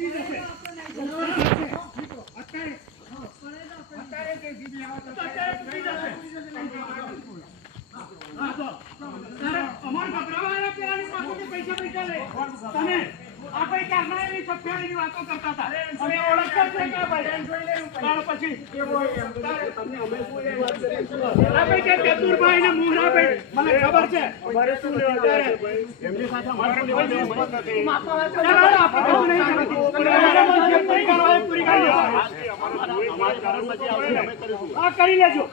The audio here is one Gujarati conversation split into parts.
Jesus. સફેદની વાતો કરતા હતા. અમે ઓળખતા જ નહીં કે ભાઈ. તારે પછી આપણે કે ચતુરભાઈ ને મુન્નાભાઈ, મને ખબર છે. ત્યારે ચાલો, હાલો, આપણે કશું નહીં કરવું. અમારામાં જે પૂરી કરવા હોય એ પૂરી કરી લેજો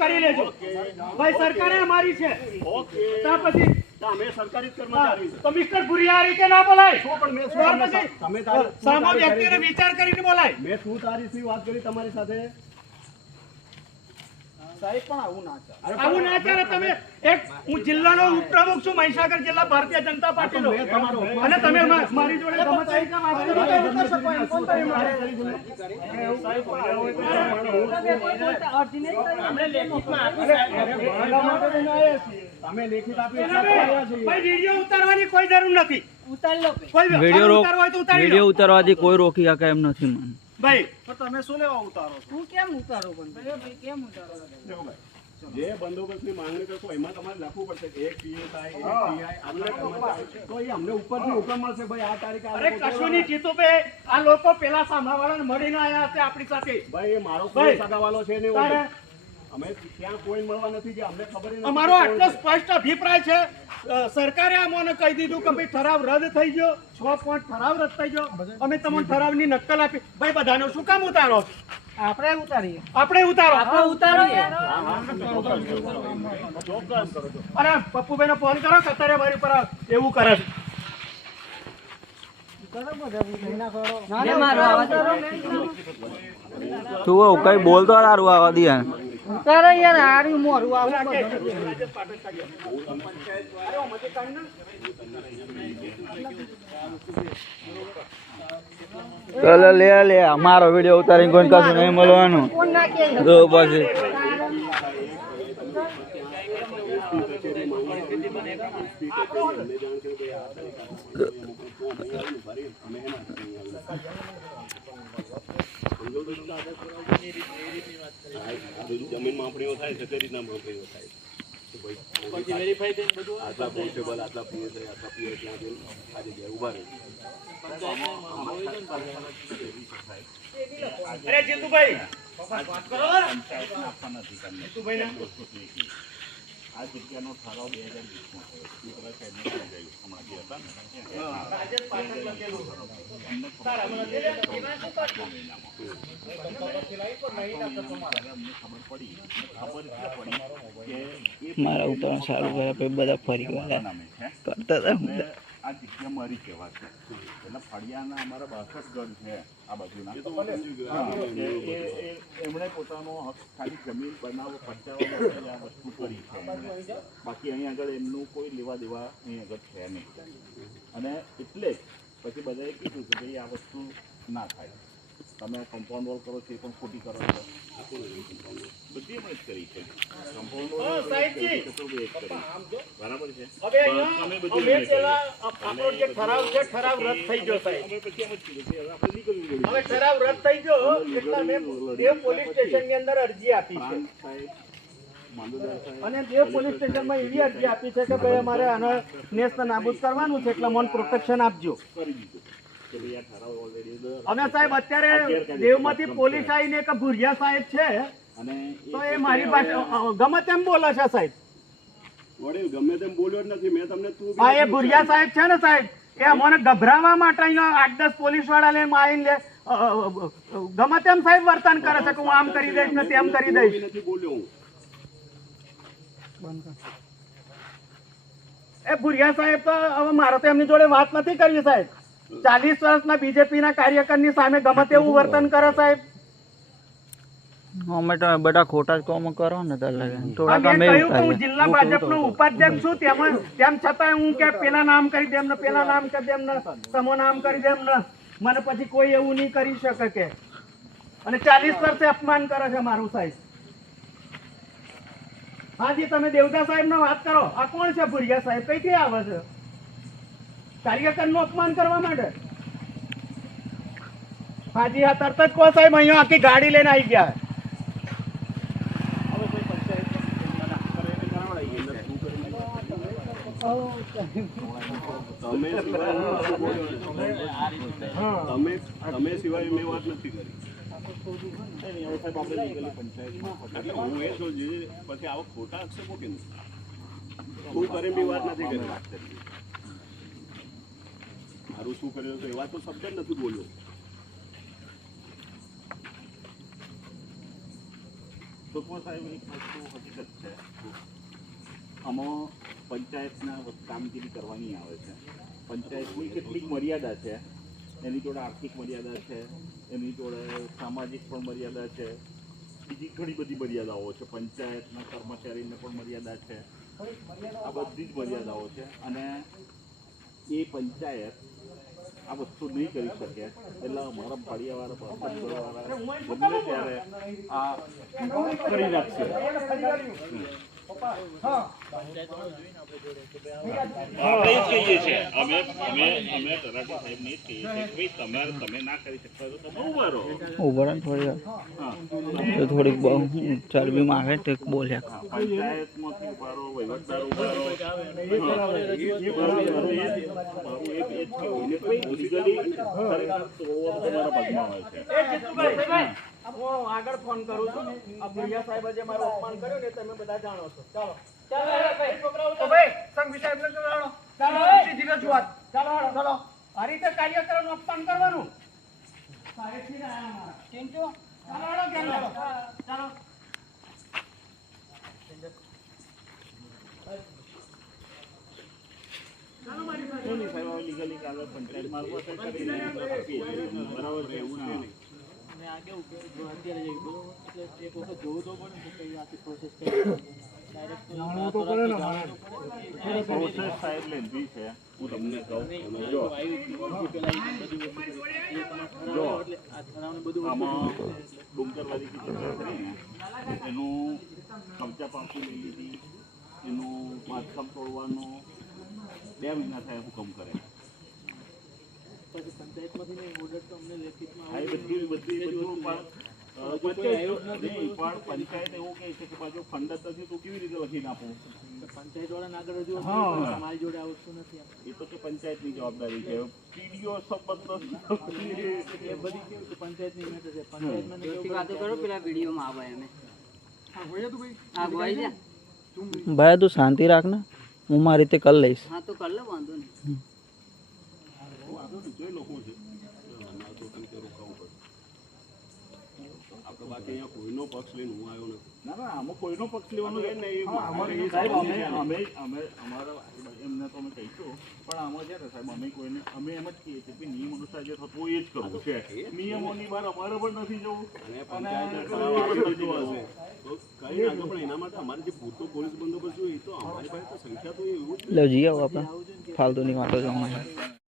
કરી લેજો ભાઈ સરકારે અમારી છે ત્યાર પછી અમે સરકારી કર્મચારી તો મિસ્ટર ભુરિયા રીતે ના બોલાય? પણ મેં શું તમે તમે સામા વ્યક્તિને વિચાર કરીને બોલાય. મેં શું તારીફની વાત કરી તમારી સાથે? આવું ના ચાલે. તમે એક હું જિલ્લાનો ઉપપ્રમુખ છું મહીસાગર જિલ્લા ભારતીય જનતા પાર્ટીનો મેં તમારો હુકમ અને તમે મારી જોડે ગમે તે રીતે વાત કરો તો એવું શકો એમ. કોણ કરી. મારે? તમે લેખિત આપી એના એટલે આવ્યા બે- ભાઈ વીડિયો ઉતારવાની કોઈ જરૂર નથી. કોઈ વીડિયો રોક ઉતારવો હોય તો ઉતારી લો. વીડિયો ઉતારવાથી કોઈ રોકી શકે એમ નથી મને. ભાઈ તમે શું લેવા ઉતારો છો? દેખો ભાઈ, જે બંદોબસ્તની માંગણી કરશો એમાં તમારે લખવું પડશે. કે એક પીએસઆઈ એક PI, આટલા તો એ અમને ઉપરથી હુકમ મળશે ભાઈ આ તારીખે અરે લોકો કશું નહીં જીતુભાઈ આ લોકો પેલા સામાવાળાને મળીને આયા છે આપણી સાથે. ભાઈ એ મારો ભાઈ, કોઈ સગાવાલો છે ને અમે ત્યાં કોઈ મળવા નથી ગયા. અમને ખબર નથી અમારો આટલો સ્પષ્ટ અભિપ્રાય છે. સરકારે અમને કહી દીધું કે ભાઈ ઠરાવ રદ થઈ ગયો. છ પોઈન્ટ ઠરાવ રદ થઈ ગયો. અમે તમને ઠરાવની નકલ આપી. ભાઈ બધાનો શું કામ ઉતારો? આપણે ઉતારીએ. આપણે ઉતારો. આપણે ઉતારીએ. ચોક્કસ કરો છો. ફોન કરો અત્યારે મારી પર એવું કરે છે. તું કઈ બોલતો સારું આવા દે ઉતારો યાર હારી મોરું આવું. ચલો લે લે મારો વીડિયો ઉતારીને કોઈ કશું નહીં મળવાનું. તો પછી. જમીન માપણીઓ થાય તે રીતના માપણીઓ થાય આટલા કોન્સ્ટેબલ આટલા પીએસઆઈ આટલા પીએસ ત્યાં જઈને આ જગ્યાએ ઊભા રહે જીતુભાઈ આ જગ્યાનો ઠરાવ બે હજાર વીસમાં મારા ઉતાર સારું ગયા પછી બધા ફરી ગયા. કરતા હતા. આ જગ્યા મારી કહેવાશે એટલે ફળિયાના અમારા બાસઠ ઘર છે આ બાજુના. એમણે પોતાનો હક ખાલી જમીન બનાવો પચાવવા આ વસ્તુ કરી છે બાકી અહીં આગળ એમનું કોઈ લેવા દેવા અહીં આગળ છે નહીં. અને એટલે પછી બધાએ કીધું કે ભાઈ આ વસ્તુ ના થાય. તમે કમ્પાઉન્ડ વોલ કરો છો એ પણ ખોટી કરો છો. બધી જ કરી છે. કમ્પાઉન્ડ વોલ સાહેબજી. બરાબર છે? હવે અહીંયા તમે બધું અમે પેલા આપણો જે ઠરાવ છે ઠરાવ રદ થઈ ગયો સાહેબ. અમે પછી એમ જ કીધું કે હવે આપણે જોડી હવે ઠરાવ રદ થઈ ગયો એટલે અમે દેવ પોલીસ સ્ટેશનની અંદર અરજી આપી છે. અને દેવ પોલીસ સ્ટેશનમાં એવી અરજી આપી છે કે ભાઈ અમારે આને નેસ્ત નાબૂદ કરવાનું છે એટલે મન પ્રોટેક્શન આપજો. કરી દીધું. અને સાહેબ અત્યારે દેવમાંથી પોલીસ આવીને એક ભુરિયા સાહેબ છે. અને તો એ મારી પાસે ગમે તેમ બોલે છે સાહેબ. વડીલ ગમે તેમ બોલ્યો જ નથી. મેં તમને તું હા એ ભુરિયા સાહેબ છે ને સાહેબ એ અમને ગભરાવા માટે અહીંયા આઠ દસ પોલીસવાળા લઈને આવીને લે ગમે તેમ સાહેબ વર્તન કરે છે કે હું આમ કરી દઈશ ને તેમ કરી દઈશ. નથી બોલ્યો હું. એ ભુરિયા સાહેબ તો હવે મારે તો એમની જોડે વાત નથી કરવી સાહેબ. ચાલીસ વર્ષના બીજેપી ના કાર્યકરની સામે ગમે તેવું વર્તન કરે સાહેબ? અમે તમે બધા ખોટા જ કામ કરો ને થોડા કામ હું જિલ્લા ભાજપનો ઉપાધ્યક્ષ છું તેમાં તેમ છતાં હું કે પેલા નામ કરી દેમ ને પેલા નામ કરી દેમ ને સમો નામ કરી દેમ ને. મને પછી કોઈ એવું નહીં કરી શકે કે. અને ચાલીસ વર્ષે અપમાન કરે છે મારું સાહેબ. હાજી તમે દેવતા સાહેબ વાત કરો. આ કોણ છે ભુરિયા સાહેબ? કઈ કઈ આવે છે? કાર્યકરનું અપમાન કરવા માટે હાજી હા તરત જ કહો સાહેબ અહીંયા આખી ગાડી લઈને આવી ગયા કરે. તમે તમે તમે સિવાય મેં વાત નથી કરી પછી આવો ખોટા આક્ષેપો કેમ તું કરે બી વાત નથી કરી મારું શું કર્યું તો એવા તો શબ્દ જ નથી બોલ્યો. સુકમા સાહેબ એક વસ્તુ હકીકત છે. આમાં પંચાયતના કામગીરી કરવાની આવે છે. પંચાયતની કેટલીક મર્યાદા છે. એની જોડે આર્થિક મર્યાદા છે. એની જોડે સામાજિક પણ મર્યાદા છે. બીજી ઘણી બધી મર્યાદાઓ છે. પંચાયતના કર્મચારીને પણ મર્યાદા છે. આ બધી જ મર્યાદાઓ છે. અને એ પંચાયત આ વસ્તુ નહીં કરી શકે એટલે અમારા ફળિયાવાળા વાળા ગમે ત્યારે આ કરી નાખશે. આપણે જ કહીએ છીએ. અમે અમે અમે તલાટી સાહેબને એ કહીએ છીએ કે તમારે તમે ના કરી શકતા તો તમે ઊભા રહો. ને થોડી હા. તો થોડીક બહુ ચરબી માંગે તે બોલ્યા પંચાયતમાંથી ઊભા વહીવટદાર તમારા ભાગમાં છે. હું આગળ ફોન કરું છું. આ ભૈયા સાહેબે જે મારું અપમાન કર્યું ને તમે બધા જાણો છો. ચાલો. ચાલો ભાઈ. છોકરાઓ તો ભાઈ સંઘવી સાહેબ ને જોડાણો ચાલો સીધી રજૂઆત ચાલો હાલો. ચાલો. આ રીતે કાર્યકરોનું અપમાન કરવાનું. સાહેબથી આયા અમારા ચિંટુ ચાલો હાલો કેમ ચાલો. ચાલો. નહીં, નહીં, સાહેબ, ના પ્રોસેસ સાહેબ છે. હું તમને કહું જો. જો. આમાં ડુંગરવાળી જે જગ્યા એનું કબજા પાકું લઈ લીધી. એનું બાંધકામ તોડવાનો. બે મહિના થાય હુકમ કરે હા, એ બધી બધી બધું પણ અ, પંચાયત નહીં, પણ પંચાયત એવું કહે છે કે પાછું ફંડ જ નથી તો કેવી રીતે લખીને આપું? એ તો કે પંચાયતની જવાબદારી છે. પીડીઓ સંબંધ જોરથી વાતો કરો પેલા વિડીયોમાં આવે અમે હા ભાઈ. જા. ભાઈ તું શાંતિ રાખ ને હું મારી રીતે કરી લઈશ. હા તો કર લે વાંધો નહીં જોઈ લોકો છે આના તો તને રોકાવું પડે અમારે પણ જ જે જ નથી જવું અને પંચાયત કઈ પણ એના માટે અમારે. જે પૂરતો પોલીસ બંદોબસ્ત હોય તો અમારી સંખ્યા તો એવું જ લે વાતો જવા